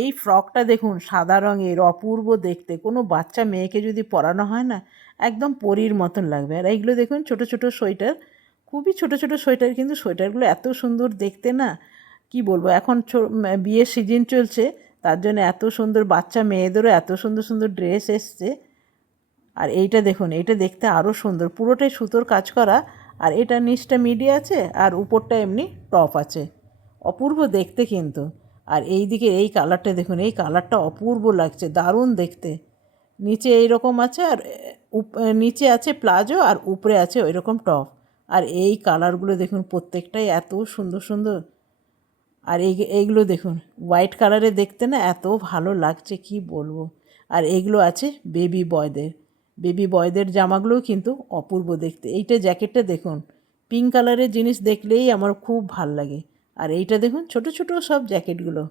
এই ফ্রকটা দেখুন সাদা রঙের, অপূর্ব দেখতে। কোনো বাচ্চা মেয়েকে যদি পরানো হয় না, একদম পরীর মতন লাগবে। আর এইগুলো দেখুন ছোট ছোট সোয়েটার, খুবই ছোট ছোট সোয়েটার, কিন্তু সোয়েটারগুলো এত সুন্দর দেখতে না, কি বলবো। এখন বিয়ের সিজন চলছে, তার জন্য এত সুন্দর বাচ্চা মেয়েদেরও এত সুন্দর সুন্দর ড্রেস এসছে। আর এইটা দেখুন, এইটা দেখতে আরও সুন্দর, পুরোটাই সুতোর কাজ করা। আর এটা নিচটা মিডি আছে আর উপরটা এমনি টপ আছে, অপূর্ব দেখতে কিন্তু। আর এই দিকে এই কালারটা দেখুন, এই কালারটা অপূর্ব লাগছে, দারুণ দেখতে। নিচে এইরকম আছে, আর নিচে আছে প্লাজো, আর উপরে আছে ওই রকম টপ। আর এই কালারগুলো দেখুন প্রত্যেকটাই এত সুন্দর সুন্দর। আর এইগুলো দেখুন হোয়াইট কালারে দেখতে না এত ভালো লাগছে, কি বলবো। আর এইগুলো আছে বেবি বয়দের জামাগুলোও কিন্তু অপূর্ব দেখতে। এইটা জ্যাকেটটা দেখুন, পিঙ্ক কালারের জিনিস দেখলেই আমার খুব ভাল লাগে। আর এইটা দেখুন ছোট ছোট সব জ্যাকেটগুলো।